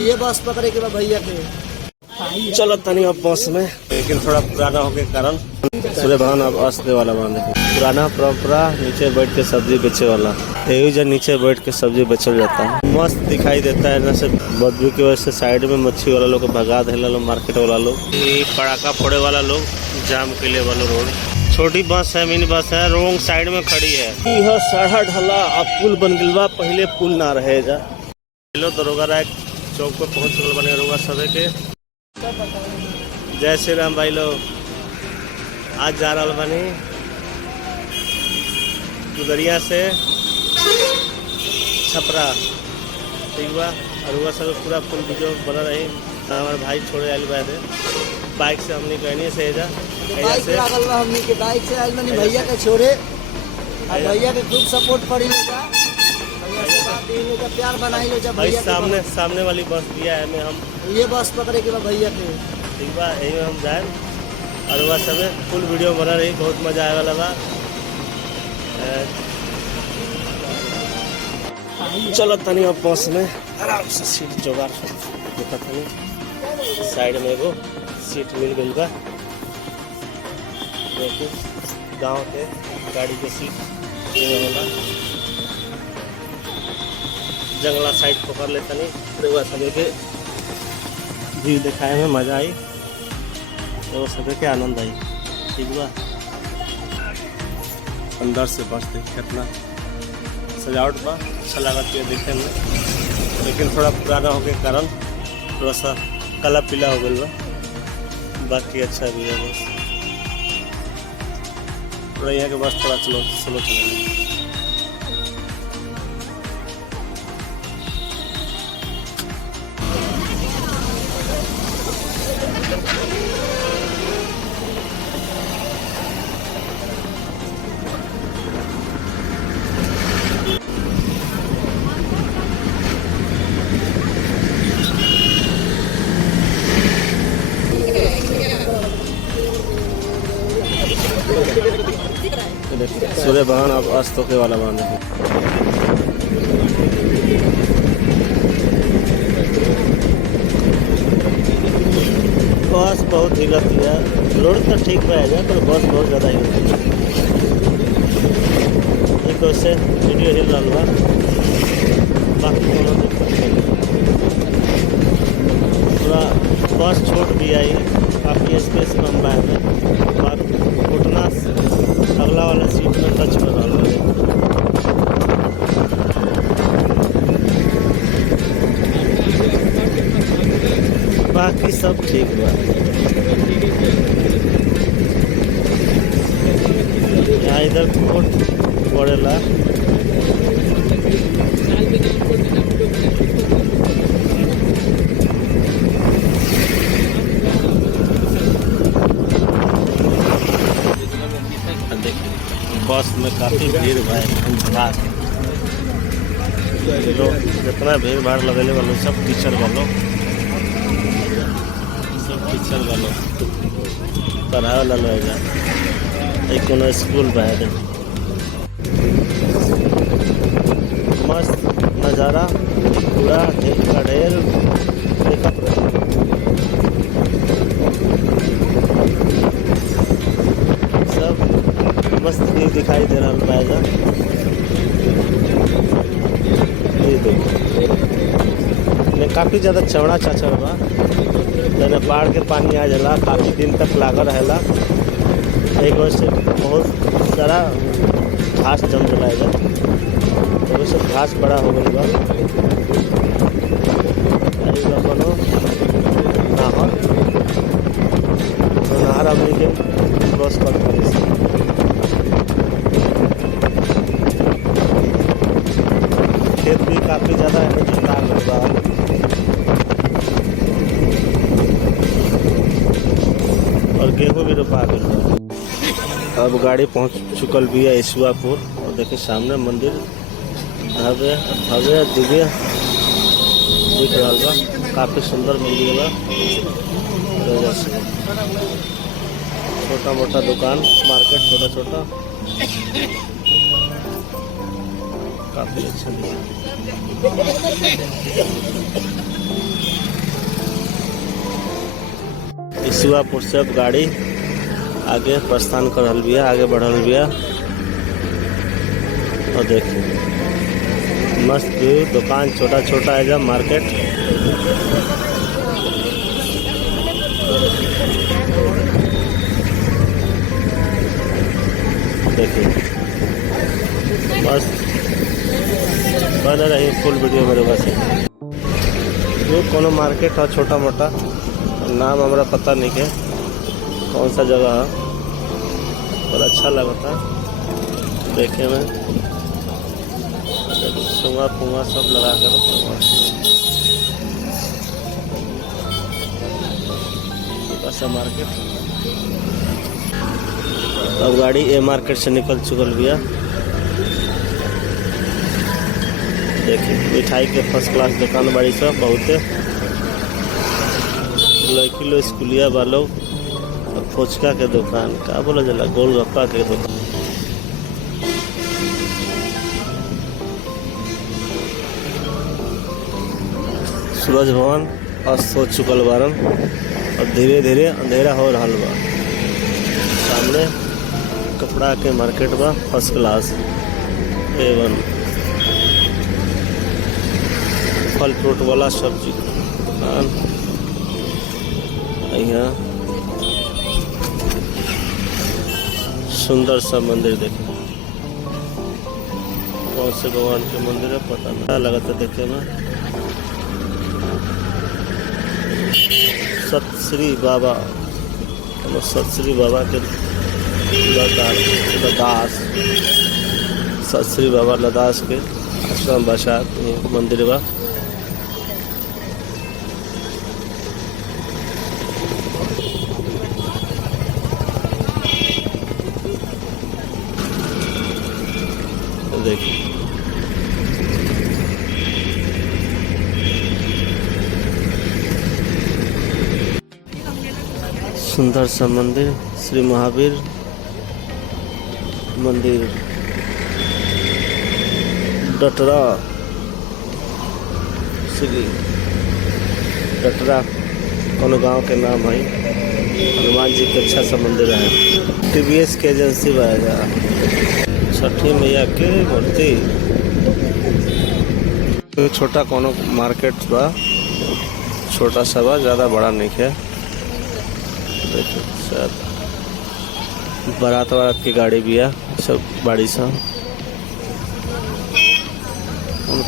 ये बस पकड़े के बाद भैया के चलो तनी अब बस में, लेकिन थोड़ा पुराना होने के कारण सूर्य भगवान अब अस्त वाला बन है। पुराना परंपरा नीचे बैठ के सब्जी बेचे वाला, यही जो नीचे बैठ के सब्जी बेचल जाता है, मस्त दिखाई देता है। न से बदबू की वजह से साइड में मच्छी वाला लोग भगा देला लोग, मार्केट वाला लोग, पड़ाका फोड़े वाला लोग जाम के लिए वाला रोड। छोटी बस है, मिनी बस है, रोंग साइड में खड़ी है। यह सड़ा ढला अब पुल बन गया बा, पहले पुल ना रहेगा। हेलो दरोगा राय चौक पर पहुँच चुकल बने रोगा सभी के। जय श्री राम भाई लोग, आज जा रहा बनी गुदरिया से छपरा, ठीक बा। और वह सब पूरा फुल वीडियो बना रही। हमारे भाई छोड़े आयल बात है, बाइक से हमने कहनी से बाइक से हमने के बाइक से आयल बनी भैया के छोड़े, और भैया के खूब सपोर्ट पड़ी लेगा, भैया से बात ही लेगा, प्यार बनाई ले। जब भाई सामने वाली बस दिया है में हम ये बस पकड़े के बाद भैया के, ठीक बा, यही में हम जाए। और वह सब फुल वीडियो बना रही, बहुत मजा आए वाला बा। चलो तनी अब बस में आराम से सीट जोगाड़ देखा तनी, साइड में एगो सीट मिल गई बा। देखिए गांव के गाड़ी के सीट होला, जंगला साइड पकड़ ले तनी, वह सब के व्यू दिखाए में मजा आई, वो सब के आनंद आई, ठीक बा। अंदर से बस देख कितना सजावट बा, अच्छा लगा देखे में, लेकिन थोड़ा पुराना होने के कारण थोड़ा सा काला पीला हो गया बा। बाकी अच्छा भी है बस, थोड़ा यहाँ के बस थोड़ा स्लो चलेगा। सूर्य भगवान अब अस्त होने वाला मान है। बस बहुत हिलती है, रोड तो ठीक रहेगा पर बस बहुत ज़्यादा हिलती है। एक वैसे वीडियो हिल रहा बा, बाकी कोनो दिक्कत नहीं। थोड़ा बस छोट भी आई, काफ़ी स्पेस कम बा है, और घुटना अगला वाला सीट में टच कर रहा है। बाकी सब ठीक बा। यहाँ इधर कोट पड़ेला, बस में काफ़ी भीड़ भाड़, लोग जितना भीड़ भाड़ लगेले वालों सब टीचर वालों, पढ़ाए वाला लोग एक कोनो स्कूल बाहर। मस्त नज़ारा पूरा ढेर देखा सब मस्त व्यू दिखाई दे रहा पाएगा। ये देखो काफ़ी ज़्यादा चौड़ा चाचड़ बा, मैंने बाढ़ के पानी आ जाला, काफ़ी दिन तक लागल रहेला। एक वजह से बहुत सारा घास जम जलाएगा, तो सब घास बड़ा हो गई बा। बनो नहर अभी के क्रॉस कर खेत भी काफ़ी ज़्यादा है, जोता होगा, और गेहूँ भी रोपा गया। अब गाड़ी पहुँच चुकल भी है ईश्वापुर, और देखिए सामने मंदिर भव्य दिव्य दिख रहा बा, काफ़ी सुंदर मंदिर बा। छोटा मोटा दुकान मार्केट छोटा काफ़ी अच्छा दिखा। ईसुआपुर से अब गाड़ी आगे प्रस्थान कर रहल बिया, आगे बढ़ल बिया। और देखिए मस्त व्यू, दुकान छोटा छोटा है जब मार्केट। देखिए मस्त बन रही फुल वीडियो मेरे पास। ये कोनो मार्केट है छोटा मोटा, नाम हमारा पता नहीं है कौन सा जगह है, पर अच्छा लगता देखे में। सुंगा पुंगा सब लगा कर रखा हुआ है। छोटा सा मार्केट। अब गाड़ी ए मार्केट से निकल चुकल भैया। देखिए मिठाई के फर्स्ट क्लास दुकान बड़ी सब बहुते, लड़की लो स्कूलिया वालों, फुचका के दुकान का बोला जला, गोलगप्पा के दुकान। सूरज भवन अस्त हो चुकल बारन और धीरे धीरे अंधेरा हो रहा बा। सामने कपड़ा के मार्केट बा फर्स्ट क्लास A1। फल फ्रूट वाला सब्जी दुकान। यहाँ सुंदर सा मंदिर देखे, कौन से भगवान के मंदिर है पता नहीं लगा था देखे में। सत श्री बाबा, सत श्री बाबा के लदास, सत श्री बाबा लदास के आश्रम बसा मंदिर बा। देखिए सुंदर सा मंदिर, श्री महावीर मंदिर डटरा, श्री डटरा कोनो गांव के नाम है। हनुमान जी के अच्छा सा मंदिर है। TVS के एजेंसी बा, छठी मैया के मूर्ति। छोटा कोनो मार्केट बा, छोटा सा बा, ज़्यादा बड़ा नहीं है। देखिए शायद बारात वारात की गाड़ी भी है, सब बड़ी सा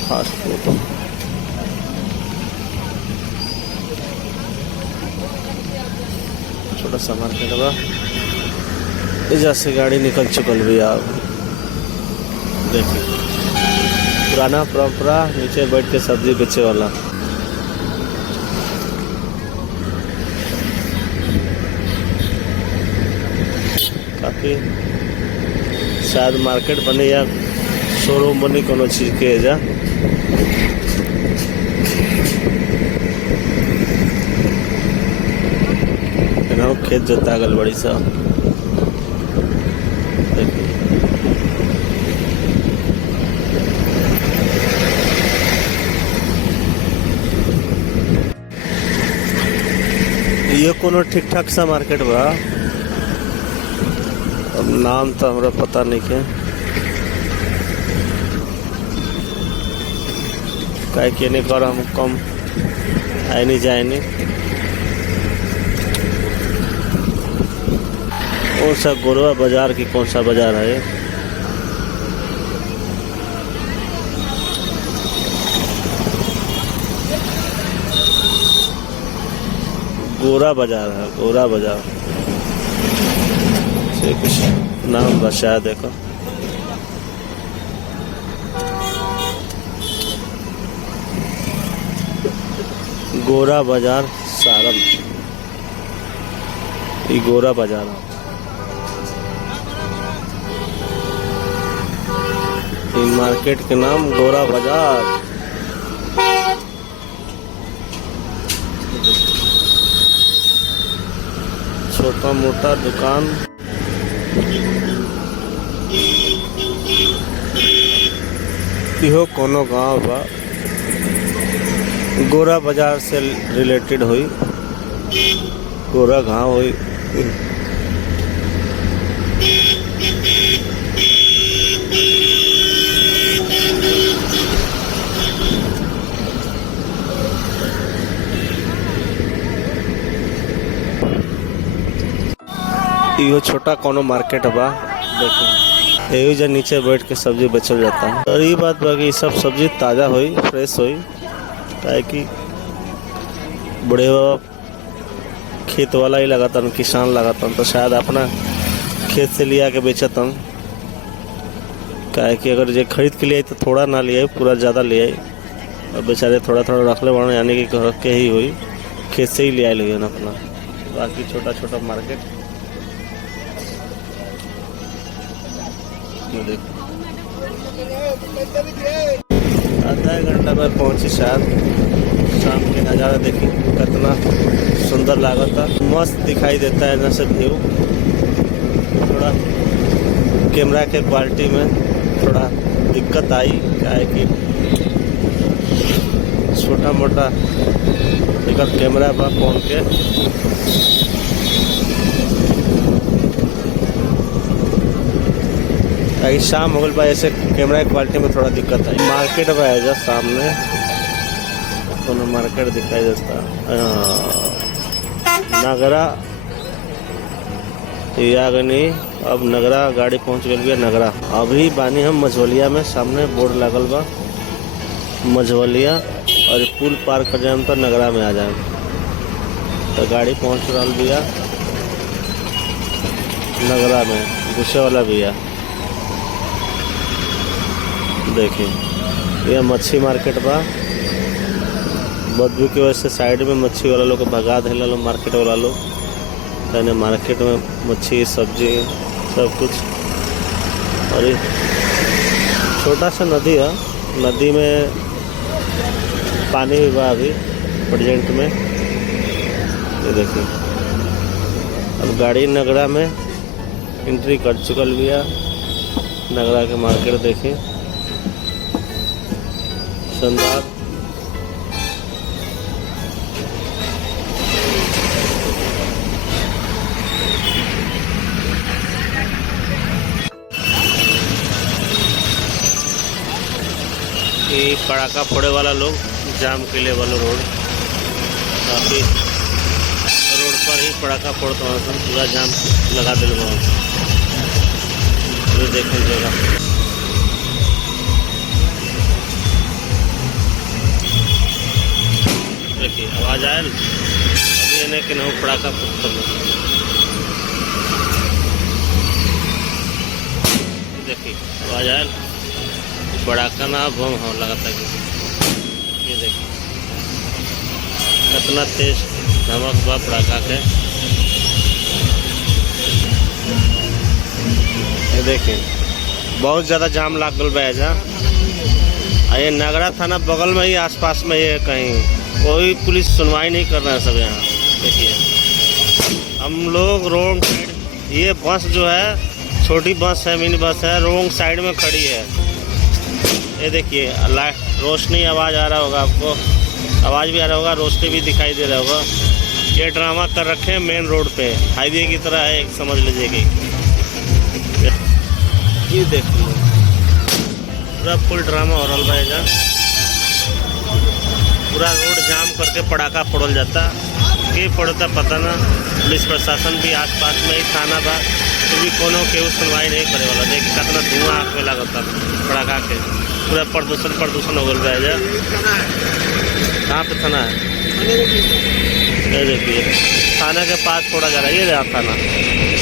फास्ट फूड। छोटा सा मार्केट बा, जैसे गाड़ी निकल चुकल भी आप देखिए। पुराना परंपरा, नीचे बैठ के सब्जी बेचे वाला। काफी शायद मार्केट बने या शोरूम बनी कोनो चीज के जा। खेत जोता गल बड़ी सा। देखिए ये कोनो ठीक ठाक सा मार्केट बा। अब नाम तो हमरा पता नहीं है, काहे के नहीं कर हम कम आए नहीं जाए नहीं। कौन सा गोरवा बाजार की कौन सा बाजार है? गोरा बाजार है, गोरा बाजार से कुछ नाम बचा देखो। गोरा बाजार सारन, ये गोरा बाजार है। मार्केट के नाम गोरा बाजार। छोटा मोटा दुकान, इहो कोनो गांव बा, गोरा बाजार से रिलेटेड हुई। पूरा घाव हुई। इहो छोटा कोनो मार्केट बा, देखो यही जो नीचे बैठ के सब्जी बेचल जाता है। और ये बात बा कि सब सब्जी ताज़ा हुई, फ्रेश हुई, काहे कि बड़े खेत वाला ही लगाता, किसान लगाता, तो शायद अपना खेत से लिया के बेचता। काहे कि अगर जो खरीद के लिए तो थोड़ा ना लिए, पूरा ज़्यादा ले आई, और बेचारे थोड़ा थोड़ा रख ले बना, यानी कि घर के ही हुई, खेत से ही ले आए हुई अपना। बाकी छोटा छोटा मार्केट आधा घंटा में पहुंची, शायद शाम के नज़ारा देखी कितना सुंदर लागता, मस्त दिखाई देता है। जैसे व्यू थोड़ा कैमरा के क्वालिटी में थोड़ा दिक्कत आई, क्या है कि छोटा मोटा एक कैमरा पर फोन के शाम हो गल बा, ऐसे कैमरा की क्वालिटी में थोड़ा दिक्कत है। मार्केट बा है सामने, कोनो मार्केट दिखाई देता, नगरा यागनी। अब नगरा गाड़ी पहुंच गई है नगरा। अभी बानी हम मझवलिया में, सामने बोर्ड लागल बा मझवलिया, और पुल पार कर जाए तो नगरा में आ जाए। तो गाड़ी पहुंच रहा बिया नगरा में, घुसे वाला बिया। देखिए यह मच्छी मार्केट बा, बदबू की वजह से साइड में मच्छी वाला लोग को भगा देला लोग, मार्केट वाला लोग। यानी मार्केट में मच्छी, सब्जी, सब कुछ। और ये छोटा सा नदी है, नदी में पानी भी बा अभी प्रेजेंट में। ये देखिए अब गाड़ी नगरा में एंट्री कर चुकल भी है। नगरा के मार्केट देखिए शानदार। ये पड़ाका फोड़े वाला लोग जाम के लिए वाला रोड, काफी रोड पर ही पड़ाका फोड़ते हैं, पूरा जाम लगा दिल देखने जगह। देखिए आवाज आयल अभी इन्हें कि नहीं पड़ाका फोड़ते। देखिए आवाज आयल पड़ाका ना बम हो लगाता है। ये देखिए कितना तेज धमक बा पड़ाका के। ये देखिए बहुत ज़्यादा जाम लाग गल बा एजा। ये नगरा थाना बगल में ही, आसपास में ये कहीं कोई पुलिस सुनवाई नहीं कर रहा है सब यहाँ। देखिए हम लोग रोड साइड, ये बस जो है छोटी बस है, मिनी बस है, रोड साइड में खड़ी है। ये देखिए लाइट रोशनी, आवाज़ आ रहा होगा आपको, आवाज़ भी आ रहा होगा, रोशनी भी दिखाई दे रहा होगा। ये ड्रामा कर रखे हैं मेन रोड पे, हाईवे की तरह है, एक समझ लीजिएगा। ये देखिए पूरा फुल ड्रामा हो रहा है जहाँ पूरा रोड जाम करके पड़ाका फोड़ल जाता। के फोड़ता पता ना, पुलिस प्रशासन भी आसपास में ही थाना बा, तो भी कोनो केहू सुनवाई नहीं करे वाला। देख कितना धुआं आँख में लगता पड़ाका के, पूरा प्रदूषण हो गया है। कहाँ पे थाना है? ये देखिए थाना के पास फोड़ा जा रहा है। ये रहा थाना,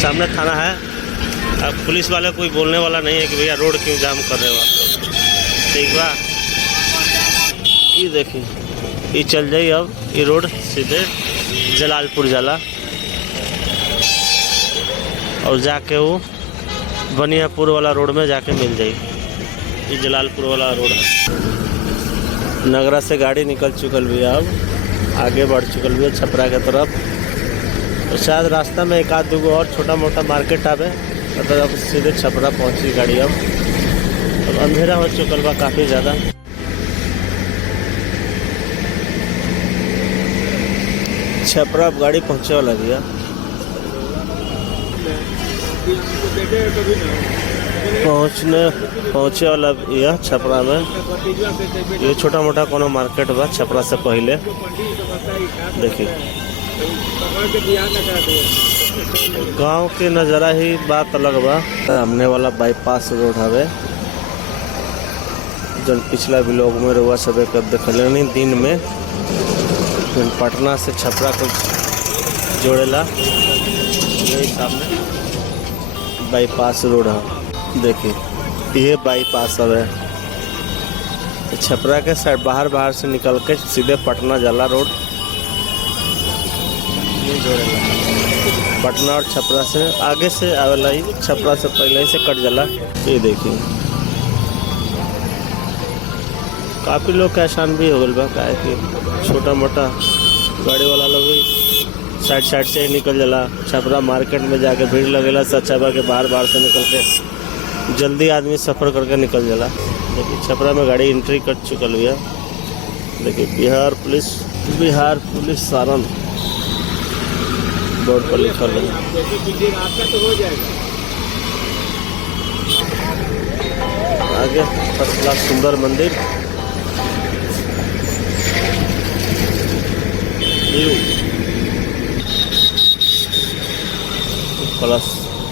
सामने थाना है। अब पुलिस वाले कोई बोलने वाला नहीं है कि भैया रोड क्यों जाम कर रहे हो आप लोग, ठीक बा। ये देखिए ये चल जाइए, अब ये रोड सीधे जलालपुर जाला और जाके वो बनियापुर वाला रोड में जाके मिल जाए। ये जलालपुर वाला रोड है। नगरा से गाड़ी निकल चुकल भी है, अब आगे बढ़ चुकल भी है छपरा के तरफ। तो शायद रास्ता में एक आध दो और छोटा मोटा मार्केट आवे, मतलब अब सीधे छपरा पहुंची गाड़ी। अब अंधेरा हो चुकल बा काफ़ी ज़्यादा। छपरा गाड़ी पहुंचे वाला भैया। पहुंचे वाला भैया छपरा में। ये छोटा मोटा कोनो मार्केट बा छपरा से पहले। देखिए गांव के नज़ारा ही बात अलग बा। हमने वाला बाईपास रोड हवे जन पिछला व्लॉग में रुआ सब कब देखल नहीं दिन में पटना से छपरा को जोड़ेला। यही सामने बाईपास रोड है। देखिए ये बाईपास है छपरा के साइड बाहर से निकल के सीधे पटना जाला रोड ये जोड़ेला। पटना और छपरा से आगे से आवेला ही छपरा से पहले से कट जाला। ये देखिए काफ़ी लोग का आसान भी हो गल बा काहे कि छोटा मोटा गाड़ी वाला लोग भी साइड से ही निकल जाला। छपरा मार्केट में जाके भीड़ लगेला से अच्छा बा के बाहर से निकल के जल्दी आदमी सफ़र करके निकल जाला। देखिए छपरा में गाड़ी एंट्री कर चुकल हुआ। देखिए बिहार पुलिस सारण बोर्ड पर लिखल है। आगे फर्स्ट क्लास सुंदर मंदिर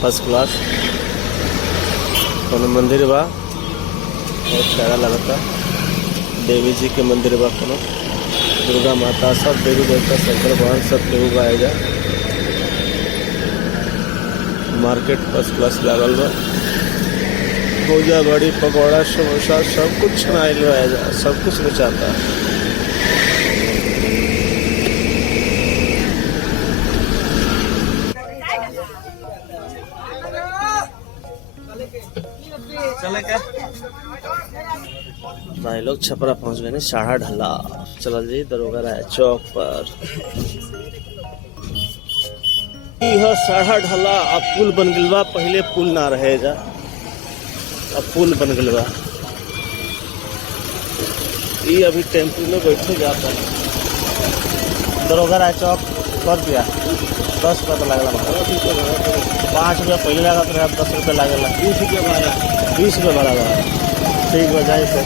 फर्स्ट क्लास कोनो मंदिर बा बहुत प्यारा लगता। देवी जी के मंदिर बा कोनो दुर्गा माता सब देवी देवता शंकर भगवान सब केहू बा आएगा। मार्केट फर्स्ट क्लास लागल बा। भोजा बड़ी पकौड़ा समोसा सब कुछ छनाइल बा आएगा। सब कुछ बेचाता है। चले क्या भाई लोग छपरा पहुंच गए साढ़ा ढला। चल जी दरोगा राय चौक पर यह साढ़ा ढला। अब पुल बन गल बा। पहले पुल ना रहेगा अब पुल बन गल बा। ये अभी टेम्पू में बैठे जाता है। दरोगा राय चौक कर दिया 10 रुपया लगला। 5 रुपया पहले लगा तो 10 रुपया लगेगा। 20 रुपया भाड़ा बा। ठीक बा जाए तो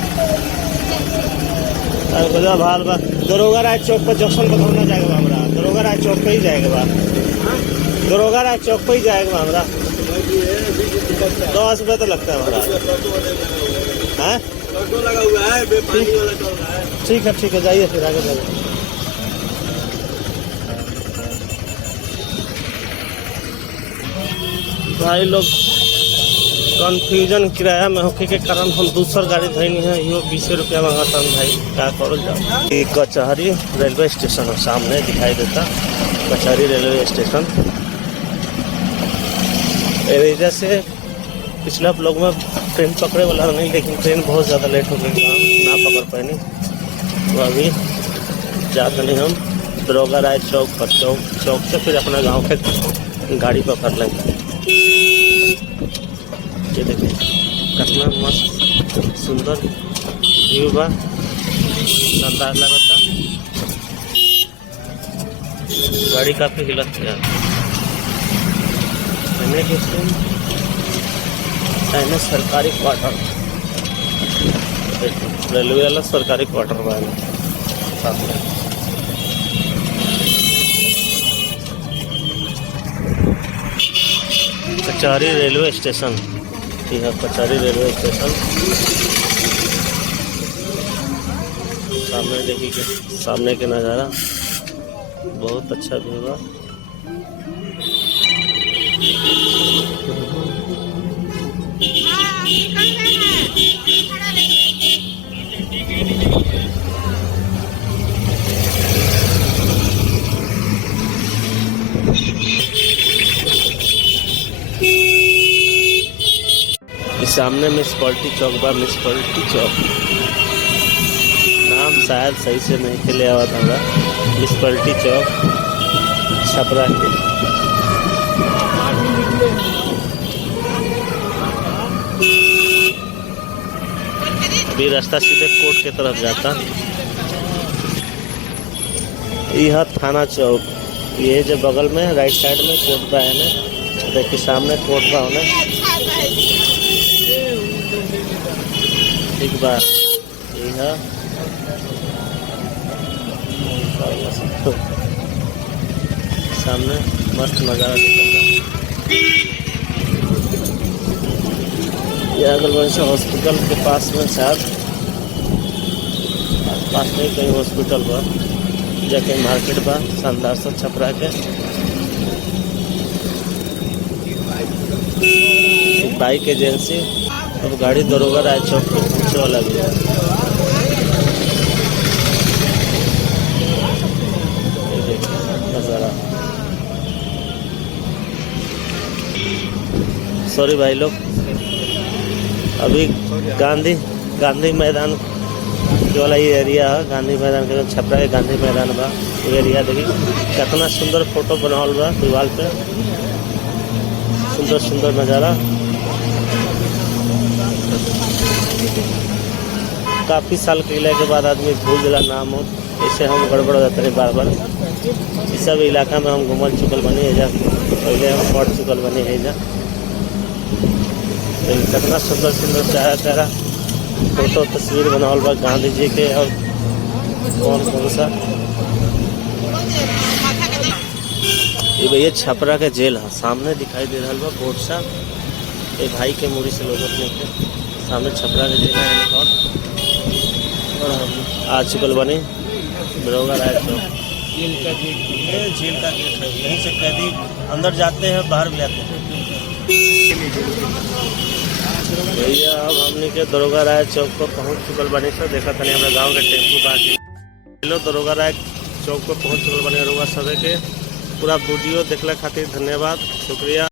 गजा भाल बा। दरोगा राय चौक पर जंक्शन पर घूमना जाएगा हमरा। दरोगा राय चौक पे ही जाएगा बा। दरोगा राय चौक पे ही जाएगा हमरा। 10 रुपया तो लगता है हमारा। हैं ठीक है जाइए फिर आगे जाइए। भाई लोग कंफ्यूजन किराया में होके के कारण हम दूसर गाड़ी धैनी है। यो 20 रुपया मंगाता हूँ भाई क्या करो जाओ। ये कचहरी रेलवे स्टेशन है सामने दिखाई देता। कचहरी रेलवे स्टेशन एरिया से पिछला ब्लॉग में ट्रेन पकड़े वाला नहीं लेकिन ट्रेन बहुत ज़्यादा लेट हो गई ना पकड़ पाएनी। तो अभी जाते नहीं हम दरोगा राय चौक पर। चौक से फिर अपना गाँव के गाड़ी पकड़ लेंगे। ये देखिए कितना मस्त सुंदर व्यू बा। शानदार लगता। गाड़ी काफ़ी हिलत है। सरकारी क्वार्टर रेलवे वाला सरकारी क्वार्टर बा सामने। कचहरी रेलवे स्टेशन। यह कचहरी रेलवे स्टेशन सामने देखिए। सामने के नज़ारा बहुत अच्छा व्यू है। सामने म्यूनसिपैलिटी चौक बा। म्यूनसिपैलिटी चौक नाम शायद सही से नहीं खेले आवा था। म्यूनसिपैलिटी चौक छपरा के। अभी रास्ता सीधे कोर्ट के तरफ जाता। यह थाना चौक ये जो बगल में राइट साइड में कोट बा है ना, देखिए सामने कोट बा होने ठीक बा। ये है सामने मस्त नज़ारा दिखता। ये अगर वैसे हॉस्पिटल के पास में शायद पास में कहीं हॉस्पिटल बा या कहीं मार्केट बा शानदार सा छपरा के। बाइक एजेंसी अब गाड़ी दरोगा राय चौक पे पहुँचे वाला भी है। ये देखिए नज़ारा। सॉरी भाई लोग, अभी गांधी मैदान वाला ये एरिया है। गांधी मैदान के छपरा के गांधी मैदान बा ये एरिया। देखिए कितना सुंदर फोटो बनावल बा दीवार पे, सुंदर सुंदर नज़ारा। काफ़ी साल के इलाके के बाद आदमी भूल दिला नाम हो, ऐसे हम गड़बड़ हो जाते हैं बार बार। इस सब इलाका में हम घूमल चुकल बनी है, पहले हम पढ़ चुकल बनी है। कितना सुंदर सुंदर प्यारा प्यारा फोटो तस्वीर बनावल बा गांधी जी के। और कौन कौन सा ये भैया छपरा के जेल है, सामने दिखाई दे रहा बा बोर्ड सा। ये भाई के मुड़ी से लोग अपने के सामने छपरा के जेल है। और हम आ चुकल बनी दरोगा राय चौक। झील का गेट है, यहीं से कैदी अंदर जाते हैं बाहर भी आते हैं। भैया अब हमने के दरोगा राय चौक पर पहुँच चुकल बनी सर। देखा था हमारे गांव के टेम्पू बाकी हेलो दरोगा राय चौक पर पहुँच चुकल बने। दरोगा सभी के पूरा वीडियो देखने खातिर धन्यवाद, शुक्रिया।